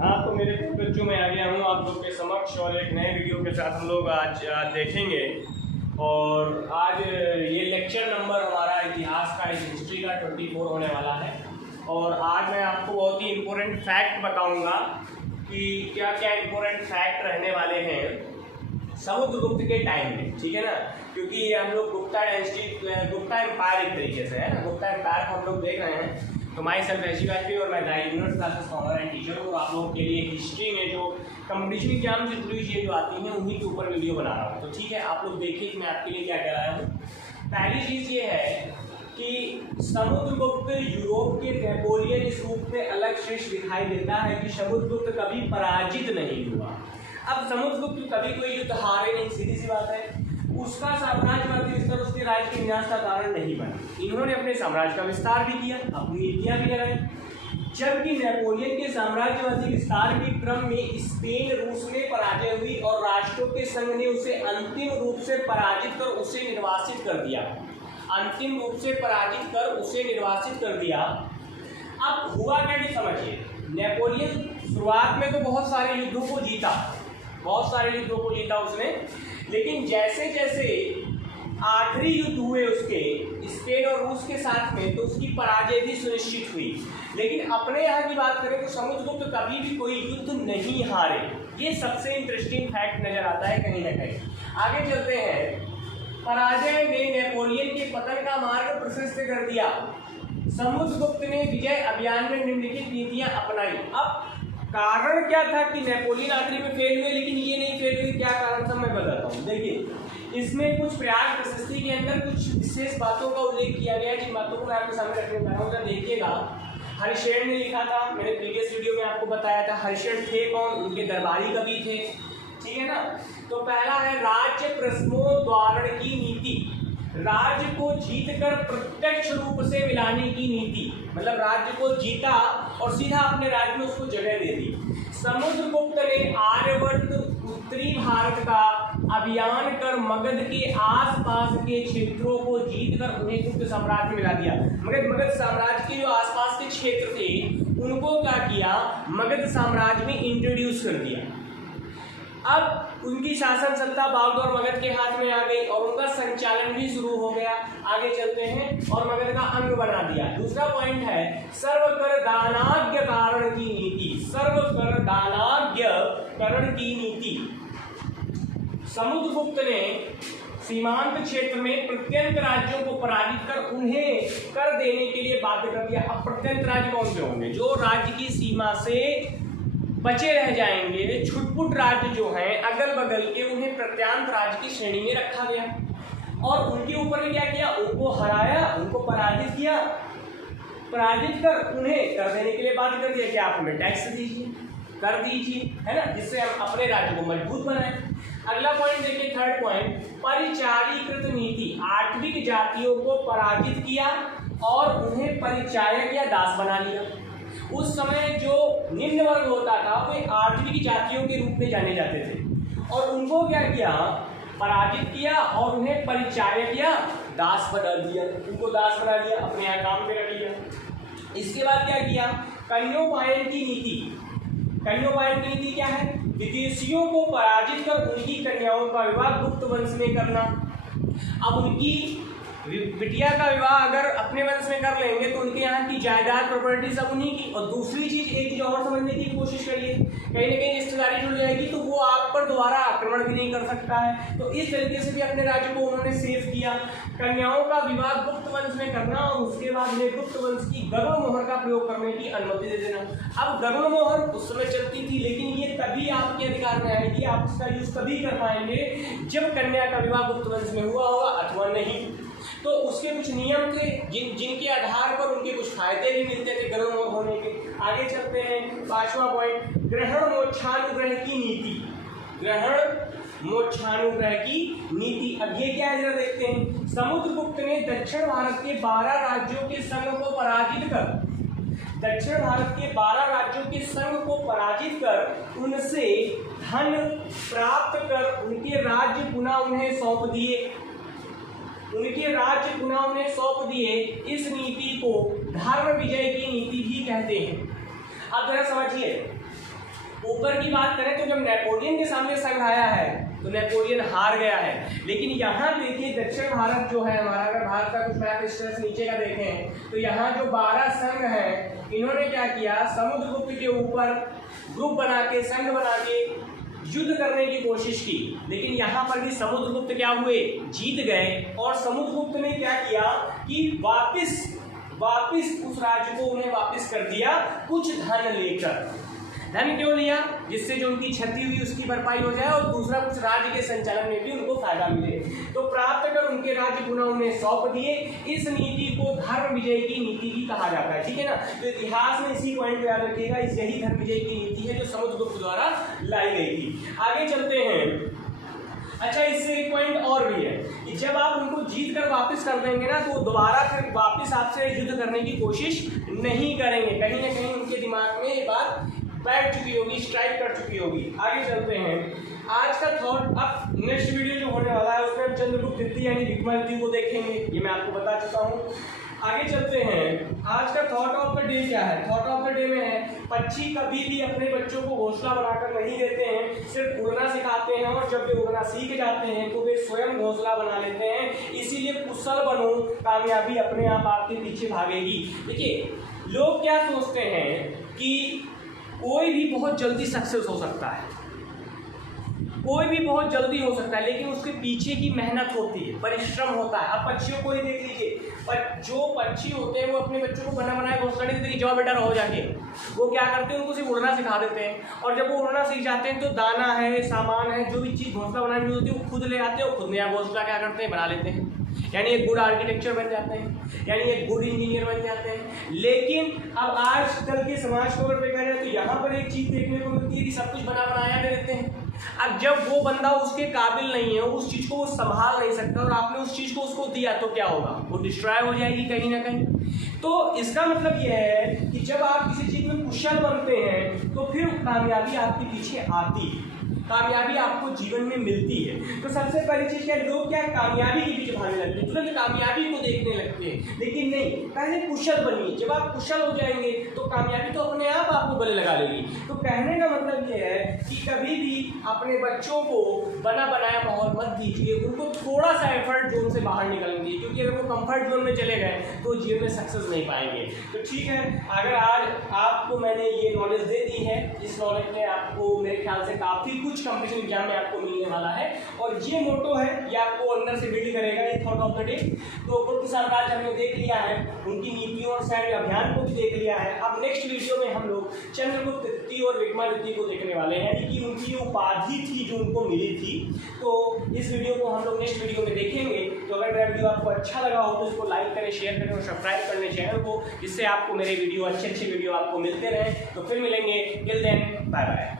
हाँ, तो मेरे बच्चों में आ गया हूँ आप लोग के समक्ष और एक नए वीडियो के साथ हम लोग आज देखेंगे। और आज ये लेक्चर नंबर हमारा इतिहास का, इस हिस्ट्री का 24 होने वाला है। और आज मैं आपको बहुत ही इम्पोर्टेंट फैक्ट बताऊंगा कि क्या क्या इम्पोर्टेंट फैक्ट रहने वाले हैं समुद्रगुप्त के टाइम में, ठीक है ना। क्योंकि हम लोग गुप्ता एम्पायर एक तरीके से है ना, गुप्ता एम्पायर को हम लोग देख रहे हैं। तो माई सेल्फ ऐसी बात और मैं the universe classes founder and teacher हूँ। आप लोगों के लिए हिस्ट्री में जो कंपटीशन एग्जाम से जुड़ी चीज़ें जो आती हैं उन्हीं के ऊपर वीडियो बना रहा हूँ। तो ठीक है, आप लोग देखिए कि मैं आपके लिए क्या कह रहा हूँ। पहली चीज़ ये है कि समुद्रगुप्त यूरोप के नेपोलियन इस रूप में अलग श्रेष्ठ दिखाई देता है कि समुद्रगुप्त कभी पराजित नहीं हुआ। अब समुद्रगुप्त कभी कोई युद्ध हारे नहीं, सीधी सी बात है। उसका साम्राज्यवादी विस्तार उसके राज्य के विनाश का कारण नहीं बना। इन्होंने अपने साम्राज्य का विस्तार भी किया, अपनी नीतियां भी लगाई। जबकि नेपोलियन के साम्राज्यवादी विस्तार के क्रम में स्पेन रूस में पराजय हुई और राष्ट्रों के संघ ने उसे अंतिम रूप से पराजित कर उसे निर्वासित कर दिया। अंतिम रूप से पराजित कर उसे निर्वासित कर दिया। अब हुआ क्या कि समझिए, नेपोलियन शुरुआत में तो बहुत सारे युद्धों को जीता उसने, लेकिन जैसे जैसे आखिरी युद्ध हुए उसके स्पेन और रूस के साथ में, तो उसकी पराजय भी सुनिश्चित हुई। लेकिन अपने यहाँ की बात करें तो समुद्रगुप्त कभी भी कोई युद्ध नहीं हारे। ये सबसे इंटरेस्टिंग फैक्ट नजर आता है कहीं ना कहीं। आगे चलते हैं। पराजय ने नेपोलियन के पतन का मार्ग प्रशस्त कर दिया। समुद्रगुप्त ने विजय अभियान में निम्नलिखित नीतियां अपनाई। अब कारण क्या था कि नेपोलियन आखिरी में फेल हुए, लेकिन ये नहीं फेल हुए, क्या कारण था मैं बताता हूँ। देखिए, इसमें कुछ प्रयाग प्रशस्ति के अंदर कुछ विशेष बातों का उल्लेख किया गया है, जिन बातों को मैं आपके सामने रखने जा रहा हूँ। देखिएगा, हर्षेड ने लिखा था, मैंने प्रीवियस वीडियो में आपको बताया था। हर्षेड थे कौन? उनके दरबारी कवि थे, ठीक है ना। तो पहला है राज्य प्रश्नोद्धारण की नीति, राज्य को जीतकर प्रत्यक्ष रूप से मिलाने की नीति। मतलब राज्य को जीता और सीधा अपने राज्य में उसको जगह दे दी। समुद्रगुप्त ने आर्यवर्त उत्तरी भारत का अभियान कर मगध के आसपास के क्षेत्रों को जीतकर उन्हें गुप्त साम्राज्य में मिला दिया। मगध साम्राज्य के जो आसपास के क्षेत्र थे उनको क्या किया, मगध साम्राज्य में इंट्रोड्यूस कर दिया। अब उनकी शासन सत्ता बागडोर मगध के हाथ में आ गई और उनका संचालन भी शुरू हो गया। आगे चलते हैं, और मगध का अंग बना दिया। दूसरा पॉइंट है सर्वकर दानाज्ञ कारण की नीति। सर्वकर दानाज्ञ करण की नीति। समुद्रगुप्त ने सीमांत क्षेत्र में प्रत्यंत राज्यों को पराजित कर उन्हें कर देने के लिए बाध्य कर दिया। अब प्रत्यंत राज्य कौन से होंगे? जो राज्य की सीमा से बचे रह जाएंगे, छुटपुट राज्य जो हैं अगल बगल के, उन्हें प्रत्यांत राज्य की श्रेणी में रखा गया। और उनके ऊपर भी क्या किया, उनको हराया, उनको पराजित किया। पराजित कर उन्हें कर देने के लिए बाध्य कर दिया कि आप हमें टैक्स दीजिए, कर दीजिए, है ना, जिससे हम अपने राज्य को मजबूत बनाएं। अगला पॉइंट देखिए, थर्ड पॉइंट, परिचारीकृत नीति। आठवीं जातियों को पराजित किया और उन्हें परिचायक या दास बना लिया। उस समय जो निम्न वर्ग होता था वे आठवीं जातियों के रूप में जाने जाते थे, और उनको क्या किया, पराजित किया और उन्हें परिचायक या दास बना दिया। उनको दास बना दिया, अपने यहाँ काम पे रख लिया। इसके बाद क्या किया, कन्योपायन की नीति। कन्योपायन की नीति क्या है? विदेशियों को पराजित कर उनकी कन्याओं का विवाह गुप्त वंश में करना। अब उनकी बिटिया का विवाह अगर अपने वंश में कर लेंगे तो उनके यहाँ की जायदाद प्रॉपर्टी सब उन्हीं की। और दूसरी चीज, एक चीज और समझने की कोशिश करिए, कहीं ना कहीं रिश्तेदारी जुड़ जाएगी तो वो आप पर दोबारा आक्रमण भी नहीं कर सकता है। तो इस तरीके से भी अपने राज्य को उन्होंने सेव किया। कन्याओं का विवाह गुप्त वंश में करना और उसके बाद उन्हें गुप्त वंश की गरुड़ मोहर का प्रयोग करने की अनुमति दे देना। अब गरुड़ मोहर उस समय चलती थी, लेकिन ये तभी आपके अधिकार में आएगी, आप इसका यूज तभी कर पाएंगे जब कन्या का विवाह गुप्त वंश में हुआ होगा अथवा नहीं। तो उसके कुछ नियम थे जिनके आधार पर उनके कुछ फायदे भी मिलते थे गरुड़ होने के। आगे चलते हैं, पांचवा पॉइंट, ग्रहण मोक्षानुग्रह की नीति। ग्रहण मोक्षानुग्रह की नीति। अब ये क्या है जरा देखते हैं। समुद्रगुप्त ने दक्षिण भारत के 12 राज्यों के संघ को पराजित कर, दक्षिण भारत के 12 राज्यों के संघ को पराजित कर उनसे धन प्राप्त कर उनके राज्य पुनः उन्हें सौंप दिए। इस नीति को धर्म विजय की नीति भी कहते हैं। अब जरा समझिए, ऊपर की बात करें तो जब नेपोलियन के सामने संघ आया है तो नेपोलियन हार गया है। लेकिन यहाँ देखिए दक्षिण भारत जो है हमारा, अगर भारत का कुछ मैप इस तरह से नीचे का देखें तो यहाँ जो 12 संघ हैं इन्होंने क्या किया, समुद्रगुप्त के ऊपर ग्रुप बना के, संघ बना के युद्ध करने की कोशिश की। लेकिन यहाँ पर भी समुद्रगुप्त क्या हुए, जीत गए। और समुद्रगुप्त ने क्या किया कि वापिस उस राज्य को उन्हें वापिस कर दिया कुछ धन लेकर। धन क्यों लिया, जिससे जो उनकी क्षति हुई उसकी भरपाई हो जाए और दूसरा कुछ राज्य के संचालन में भी उनको फायदा मिले। तो प्राप्त कर उनके राज्य पुनः उन्हें सौंप दिए। इस नीति को धर्म विजय की नीति भी कहा जाता है, ठीक है ना। तो इतिहास में इसी पॉइंट को याद रखिएगा, यही धर्म विजय की नीति है जो समुद्रगुप्त द्वारा लाई गई थी। आगे चलते हैं। अच्छा, इससे एक पॉइंट और भी है कि जब आप उनको जीत कर वापस कर देंगे ना तो दोबारा फिर वापस आपसे युद्ध करने की कोशिश नहीं करेंगे। कहीं ना कहीं उनके दिमाग में ये बात बैठ चुकी होगी, स्ट्राइक कर चुकी होगी। आगे चलते हैं। आज का थॉट, अब नेक्स्ट वीडियो जो होने वाला है उसमें हम चंद्रगुप्त द्वितीय यानी विक्रमादित्य को देखेंगे, ये मैं आपको बता चुका हूँ। आगे चलते हैं। आज का थॉट ऑफ द डे क्या है? थॉट ऑफ द डे में है, पक्षी कभी भी अपने बच्चों को घोंसला बनाकर नहीं देते हैं, सिर्फ उड़ना सिखाते हैं। और जब वे उड़ना सीख जाते हैं तो वे स्वयं घोंसला बना लेते हैं। इसीलिए कुशल बनो, कामयाबी अपने आप आपके पीछे भागेगी। देखिए, लोग क्या सोचते हैं कि कोई भी बहुत जल्दी सक्सेस हो सकता है, कोई भी बहुत जल्दी हो सकता है, लेकिन उसके पीछे की मेहनत होती है, परिश्रम होता है। अब पक्षियों को ही देख लीजिए, पर जो पक्षी होते हैं वो अपने बच्चों को बना बनाए घोंसला नहीं देते, जाओ बेटा रहो जाके। वो क्या करते हैं, उनको सिर्फ उड़ना सिखा देते हैं। और जब वो उड़ना सीख जाते हैं तो दाना है, सामान है, जो भी चीज़ घोंसला बनाने की होती है वो खुद ले आते हैं और खुद नया घोंसला क्या करते हैं, बना लेते हैं। यानी एक गुड आर्किटेक्चर बन जाते हैं, यानी एक गुड इंजीनियर बन जाते हैं। लेकिन अब आजकल के समाज को अगर देखा जाए तो यहाँ पर एक चीज़ देखने को मिलती है कि सब कुछ बना बनाया दे देते हैं। अब जब वो बंदा उसके काबिल नहीं है, उस चीज़ को वो संभाल नहीं सकता और आपने उस चीज़ को उसको दिया तो क्या होगा, वो डिस्ट्रॉय हो जाएगी कहीं ना कहीं। तो इसका मतलब यह है कि जब आप किसी चीज़ में कुशल बनते हैं तो फिर कामयाबी आपके पीछे आती है, कामयाबी आपको जीवन में मिलती है। तो सबसे पहली चीज़ क्या है, लोग क्या कामयाबी के पीछे भागने लगते हैं, तुरंत कामयाबी को देखने लगते हैं। लेकिन नहीं, पहले कुशल बनिए। जब आप कुशल हो जाएंगे तो कामयाबी तो अपने आप आपको गले लगा लेगी। तो कहने का मतलब ये है कि कभी भी अपने बच्चों को बना बनाया माहौल मत दीजिए, उनको थोड़ा सा एफर्ट जोन से बाहर निकलने दीजिए, क्योंकि अगर वो कंफर्ट जोन में चले गए तो जीवन में सक्सेस नहीं पाएंगे। तो ठीक है, अगर आज आपको मैंने ये नॉलेज दे दी है, इस नॉलेज में आपको मेरे ख्याल से काफ़ी कुछ कंपटीशन एग्जाम में आपको मिलने वाला है। और ये मोटो है, ये आपको अंदर से बिल्ड करेगा, ये थॉट ऑफ द डे। तो गुप्त साम्राज्य हमने देख लिया है, उनकी नीतियों और सैन्य अभियान को भी देख लिया है। अब नेक्स्ट वीडियो में हम लोग चंद्रगुप्त द्वितीय और विक्रमादित्य को देखने वाले हैं, यानी कि उनकी उपाधि थी जो उनको मिली थी। तो इस वीडियो को हम लोग नेक्स्ट वीडियो में देखेंगे। तो अगर मेरा वीडियो आपको अच्छा लगा हो तो इसको लाइक करें, शेयर करें और सब्सक्राइब कर लें चैनल को, जिससे आपको मेरे वीडियो अच्छे वीडियो आपको मिलते रहें। तो फिर मिलेंगे, टिल देन बाय बाय।